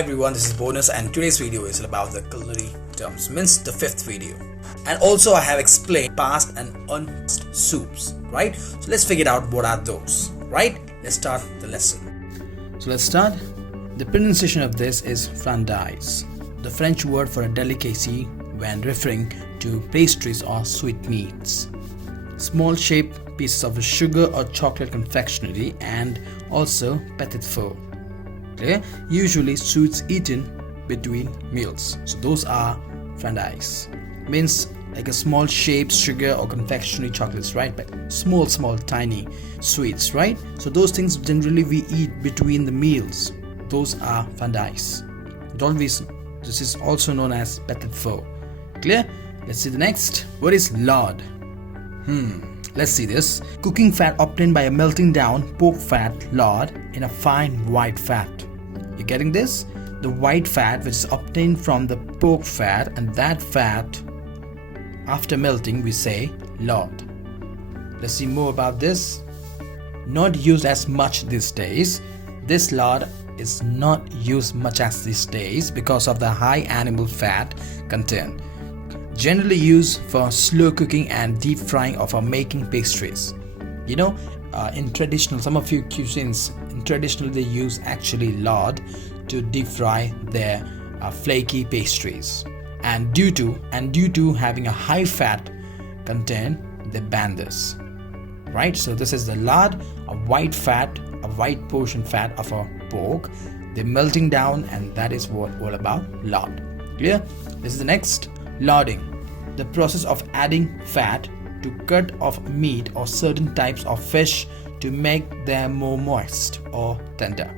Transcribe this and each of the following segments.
Hi everyone, this is Bonus and today's video is about the culinary terms, means the fifth video. And also I have explained past and unpassed soups, right? So let's figure out what are those, right? Let's start the lesson. So let's start. The pronunciation of this is Friandises, the French word for a delicacy when referring to pastries or sweetmeats. Small shaped pieces of sugar or chocolate confectionery and also petit four. Okay? Usually sweets eaten between meals. So those are Friandises. Means like a small shaped sugar or confectionery chocolates, right? But small tiny sweets, right? So those things generally we eat between the meals. Those are Friandises. This is also known as petit four. Clear? Let's see the next. What is lard? Let's see this. Cooking fat obtained by a melting down pork fat lard in a fine white fat. You getting this? The white fat which is obtained from the pork fat, and that fat after melting we say lard. Let's see more about this. Not used as much these days. This lard is not used much as these days because of the high animal fat content. Generally used for slow cooking and deep frying of or making pastries. You know, in traditional, some of few cuisines, in traditional they use actually lard to deep fry their flaky pastries. And due to having a high fat content, they ban this. Right? So this is the lard, a white portion fat of a pork. They're melting down, and that is what all about lard. Clear? This is the next. Larding, the process of adding fat to cut of meat or certain types of fish to make them more moist or tender.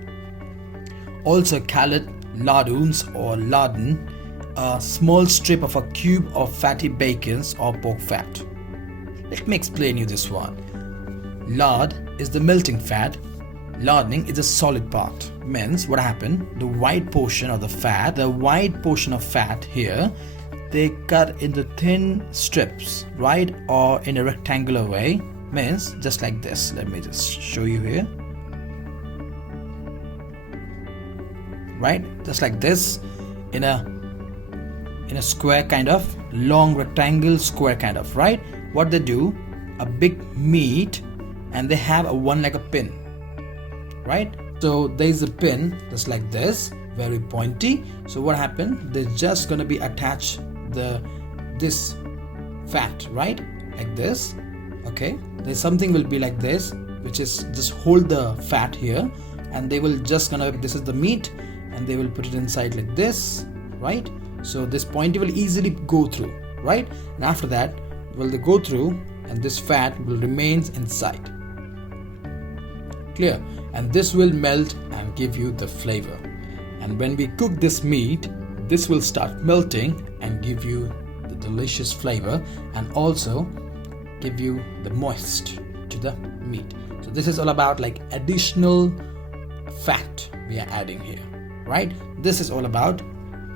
Also called lardons or lardon, a small strip of a cube of fatty bacons or pork fat. Let me explain you this one. Lard is the melting fat. Larding is a solid part. Means what happened? The white portion of fat here, they cut into thin strips, right, or in a rectangular way. Means just like this. Let me just show you here. Right, just like this, in a square kind of, long rectangle square kind of, right? What they do, a big meat, and they have a one like a pin, right? So there's a pin just like this, very pointy. So what happened? They're just gonna be attached this fat, right, like this. Okay, there's something will be like this, which is just hold the fat here, and they will just this is the meat, and they will put it inside like this, right? So this pointy will easily go through, right? And after that, will they go through, and this fat will remain inside. Clear? And this will melt and give you the flavor. And when we cook this meat, this will start melting and give you the delicious flavor, and also give you the moist to the meat. So this is all about like additional fat we are adding here, right? This is all about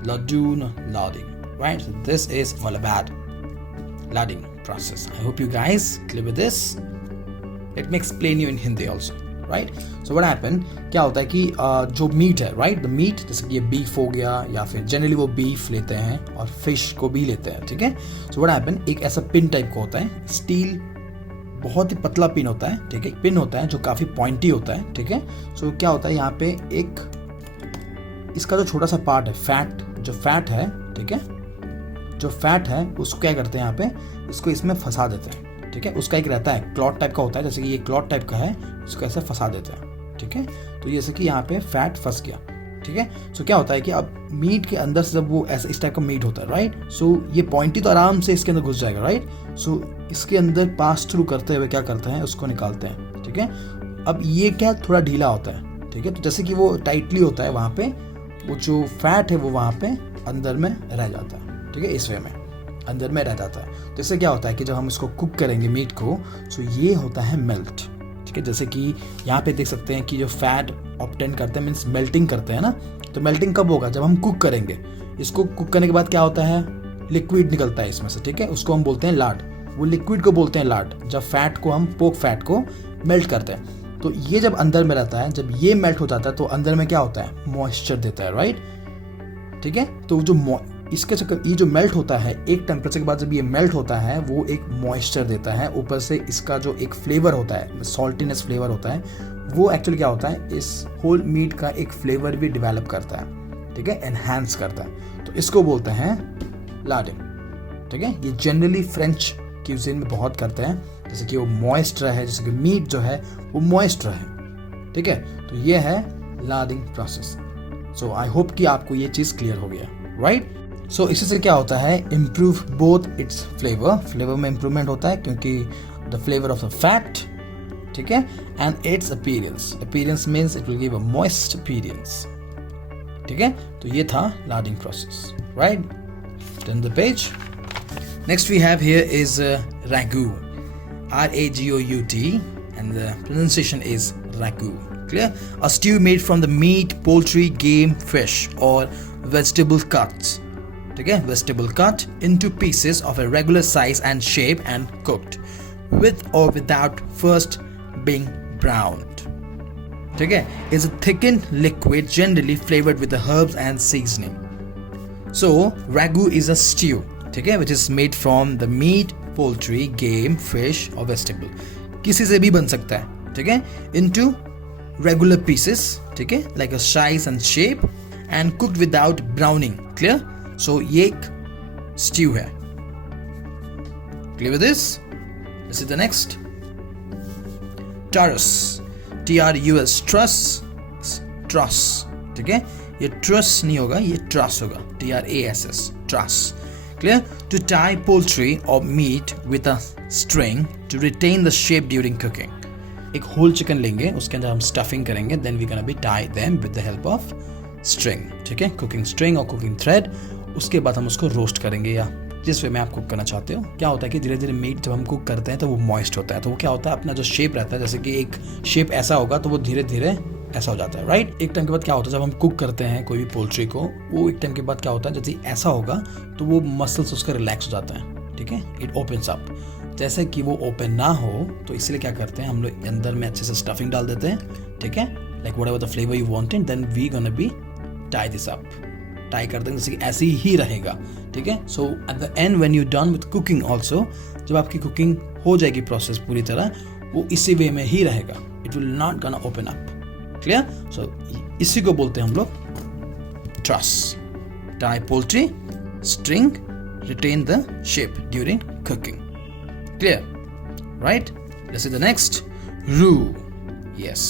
larding, right? So this is all about larding process. I hope you guys clear with this. Let me explain you in Hindi also. Right so what happen, क्या होता है कि जो meet है, right, the meat, जैसे कि ये beef हो गया, या फिर जनरली वो बीफ लेते हैं और फिश को भी लेते हैं, ठीक है. सो व्हाट हैपन, एक ऐसा पिन टाइप का होता है, स्टील बहुत ही पतला पिन होता है, ठीक है, एक पिन होता है जो काफ़ी पॉइंटी होता है, ठीक है. सो क्या होता है यहाँ पे, एक इसका जो छोटा सा पार्ट है, जो फैट है, ठीक है, जो फैट है उसको क्या करते हैं यहाँ पे, इसको इसमें फंसा देते हैं, ठीक है. उसका एक रहता है क्लॉथ टाइप का होता है, जैसे कि ये क्लॉथ टाइप का है, इसको ऐसे फंसा देते हैं, ठीक है. तो जैसे कि यहाँ पे फैट फंस गया, ठीक है. सो क्या होता है कि अब मीट के अंदर से जब वो ऐसा इस टाइप का मीट होता है, राइट, सो ये पॉइंटी तो आराम से इसके अंदर घुस जाएगा, राइट. सो इसके अंदर पास थ्रू करते हुए क्या करते हैं, उसको निकालते हैं, ठीक है. अब ये क्या थोड़ा ढीला होता है, ठीक है. तो जैसे कि वो टाइटली होता है, वहाँ पे वो जो फैट है वो वहाँ पे अंदर में रह जाता है, ठीक है, इस वे में अंदर में रह जाता है. तो इससे क्या होता है कि जब हम इसको कुक करेंगे मीट को, सो ये होता है मेल्ट, ठीक है. जैसे कि यहाँ पे देख सकते हैं कि जो फैट ऑब्टेन करते हैं, मीन्स मेल्टिंग करते हैं ना. तो मेल्टिंग कब होगा, जब हम कुक करेंगे. इसको कुक करने के बाद क्या होता है, लिक्विड निकलता है इसमें से, ठीक है. उसको हम बोलते हैं लार्ड. वो लिक्विड को बोलते हैं लार्ड, जब फैट को हम पोर्क फैट को मेल्ट करते हैं. तो ये जब अंदर में रहता है, जब ये मेल्ट हो जाता है तो अंदर में क्या होता है, मॉइस्चर देता है, राइट. ठीक है। तो जो इसके चक्कर ये जो मेल्ट होता है एक टेम्परेचर के बाद, जब ये मेल्ट होता है वो एक मॉइस्चर देता है, ऊपर से इसका जो एक फ्लेवर होता है, सॉल्टीनेस फ्लेवर होता है, वो एक्चुअली क्या होता है, इस होल मीट का एक फ्लेवर भी डेवलप करता है, ठीक है, एनहांस करता है। तो इसको बोलते हैं लार्डिंग, ठीक है। ये जनरली फ्रेंच क्यूजिन में बहुत करते हैं, जैसे कि वो मॉइस्ट रहे, जैसे कि मीट जो है वो मॉइस्ट रहे, ठीक है। तो ये है लार्डिंग प्रोसेस। सो आई होप कि आपको ये चीज़ क्लियर हो गया, राइट। सो इसी से क्या होता है, इम्प्रूव बोथ इट्स फ्लेवर में इम्प्रूवमेंट होता है, क्योंकि the flavour of the fat, ठीक है, and its appearance means it will give a moist appearance, ठीक है। तो ये था larding process, right. Turn the page. Next we have here is ragout, Ragout, and the pronunciation is ragout. Clear? A stew made from the meat, poultry, game, fish, or vegetable cuts. Okay, vegetable cut into pieces of a regular size and shape and cooked with or without first being browned. Okay, is a thickened liquid generally flavored with the herbs and seasoning. So ragout is a stew, okay, which is made from the meat, poultry, game, fish or vegetable. किसी से भी बन सकता है, ठीक है, into regular pieces, ठीक है, like a size and shape and cooked without browning. Clear? So ये एक stew है. Clear with this? This is the next. Truss, Truss, truss, ठीक है, ये truss नहीं होगा, ये truss होगा, Trass, truss. Clear? To tie poultry or meat with a string to retain the shape during cooking. एक होल चिकन लेंगे, उसके अंदर हम स्टफिंग करेंगे, then we gonna be tie them with the help of string, ठीक है, cooking string और cooking thread. उसके बाद हम उसको रोस्ट करेंगे, या जिस वे में आप कुक करना चाहते हो। क्या होता है कि धीरे धीरे मीट जब हम कुक करते हैं तो वो मॉइस्ट होता है, तो वो क्या होता है, अपना जो शेप रहता है, जैसे कि एक शेप ऐसा होगा तो वो धीरे धीरे ऐसा हो जाता है, राइट। एक टाइम के बाद क्या होता है, जब हम कुक करते हैं कोई भी पोल्ट्री को, वो एक टाइम के बाद क्या होता है, जैसे ऐसा होगा तो वो मसल्स उसका रिलैक्स हो जाता है, ठीक है, इट ओपन्स अप। जैसे कि वो ओपन ना हो तो इसलिए क्या करते हैं हम लोग, अंदर में अच्छे से स्टफिंग डाल देते हैं, ठीक है, like whatever the flavour you wanted, then we gonna be tie this up, tie कर देंगे, जैसे कि ऐसे ही रहेगा, ठीक है। So at the end when you done with cooking also, जब आपकी कुकिंग हो जाएगी प्रोसेस पूरी तरह, वो इसी वे में ही रहेगा, it will not gonna open up. Clear? So इसी को बोलते हैं हम लोग truss, tie poultry, string, retain the shape during cooking. Clear? Right? Let's see the next. Roux. Yes.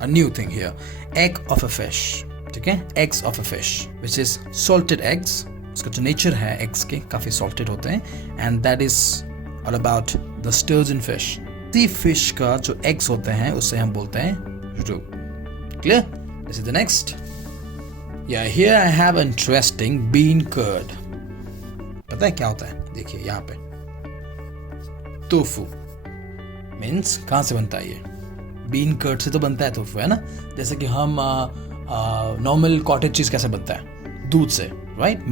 A new thing here. Egg of a fish. ठीक है? Eggs of a fish, which is salted eggs. इसका जो nature है eggs के काफी salted होते हैं, and that is all about the sturgeon fish. C fish का जो eggs होते हैं उससे हम बोलते हैं roux. Clear? Let's see the next. Yeah, here I have interesting bean curd. पता है क्या होता है? देखिए यहाँ पे टोफू मीन्स कहाँ से बनता है ये? बीन कर्ड से तो बनता है टोफू, है ना। जैसे कि हम नॉर्मल कॉटेज चीज कैसे बनता है? दूध से, right.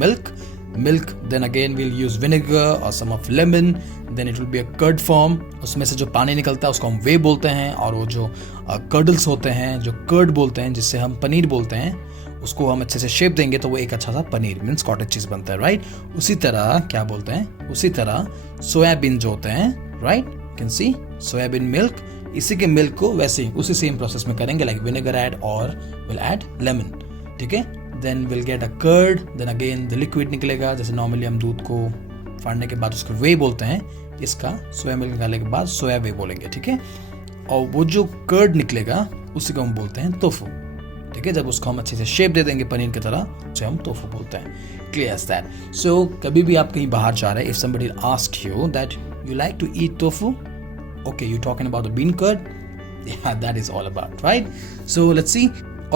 Milk then again we'll use vinegar और some of lemon, then it will be a curd form. उसमें से जो पानी निकलता है उसको हम वे बोलते हैं, और वो जो कर्डल्स होते हैं, जो कर्ड बोलते हैं, जिससे हम पनीर बोलते हैं, उसको हम अच्छे से शेप देंगे तो वो एक अच्छा सा पनीर मीन्स कॉटेज चीज बनता है, राइट। उसी तरह क्या बोलते हैं, उसी तरह सोयाबीन जो होते हैं, right, can see soybean milk, इसी के मिल्क को वैसे ही उसी सेम प्रोसेस में करेंगे, लाइक विनेगर ऐड और विल ऐड लेमन, ठीक है। Then will get a curd, then again the liquid निकलेगा, जैसे नॉर्मली हम दूध को फाड़ने के बाद उसको वे बोलते हैं, इसका सोया मिल्क निकालने के बाद सोया वे बोलेंगे, ठीक है। और वो जो कर्ड निकलेगा उसी को हम बोलते हैं टोफू, ठीक है। जब उसको हम अच्छे से शेप दे देंगे पनीर की तरह, उसे हम टोफू बोलते हैं। Clear as that? सो कभी भी आप कहीं बाहर जा रहे हैं, if somebody asked you that you like to eat tofu, okay, you're talking about the bean curd, yeah, that is all about, right? So let's see.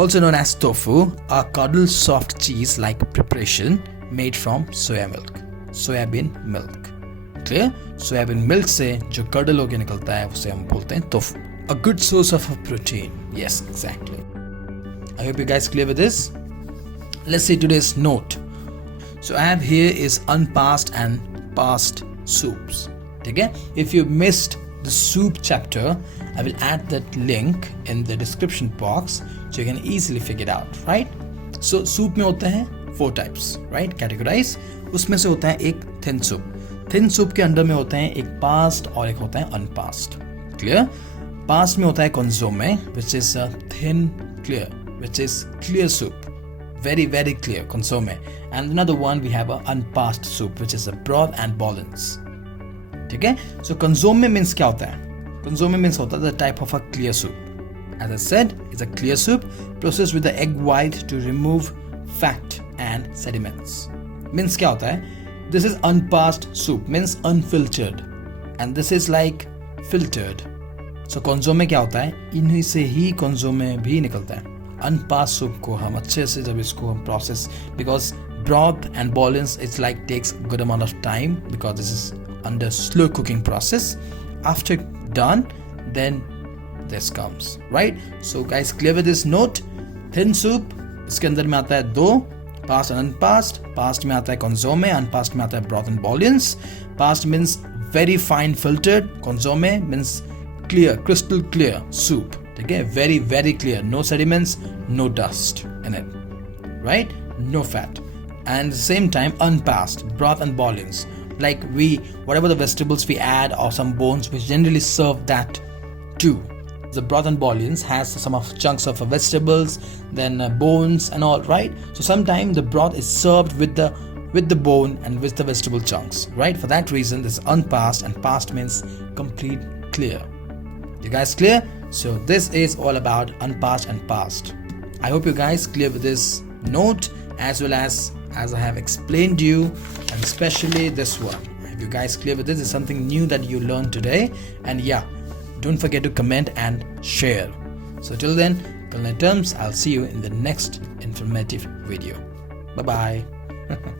Also known as tofu, a cuddle soft cheese like preparation made from soybean milk. Clear? Soybean milk से जो cuddle होके निकलता है उसे हम बोलते हैं tofu. A good source of protein. Yes, exactly. I hope you guys clear with this. Let's see today's note. So I have here is unpassed and passed soups. ठीक है? If you missed the soup chapter, I will add that link in the description box so you can easily figure it out, right? So soup में होते हैं 4 types, right? Categorize. उसमें से होता है एक thin soup. Thin soup के under में होते हैं एक passed और एक होता है unpassed. Clear? Passed में होता है consomme, which is a thin clear, which is clear soup. Very very clear consomme. And another one we have a unpassed soup, which is a broth and bolognese. ठीक है? So consomme means क्या होता है? Consomme means होता है the type of a clear soup. As I said, it's a clear soup processed with the egg white to remove fat and sediments. Means क्या होता है? This is unpassed soup, means unfiltered, and this is like filtered. So consomme क्या होता है? इन्हीं से ही consomme भी निकलता है. Unpassed soup को हम अच्छे से जब इसको हम process, because broth and bolognese it's like takes good amount of time because this is under slow cooking process. After done, then this comes, right? So guys, clear with this note. Thin soup, इसके अंदर में आता है 2, passed and unpassed. Passed में आता है consomme, unpassed में आता है broth and bolognese. Passed means very fine filtered. Consomme means clear, crystal clear soup. ठीक है? Very very clear, no sediments, no dust in it, right? No fat. And at the same time unpassed, broth and bolognese. Like whatever the vegetables we add or some bones, we generally serve that too. The broth and bolognese has some of chunks of vegetables, then bones and all, right? So sometimes the broth is served with the bone and with the vegetable chunks, right? For that reason, this is unpassed, and passed means complete clear. You guys clear? So this is all about unpassed and passed. I hope you guys clear with this note as well as I have explained to you, and especially this one. If you guys clear with this, is something new that you learned today, and yeah. Don't forget to comment and share. So till then, culinary terms, I'll see you in the next informative video. Bye bye.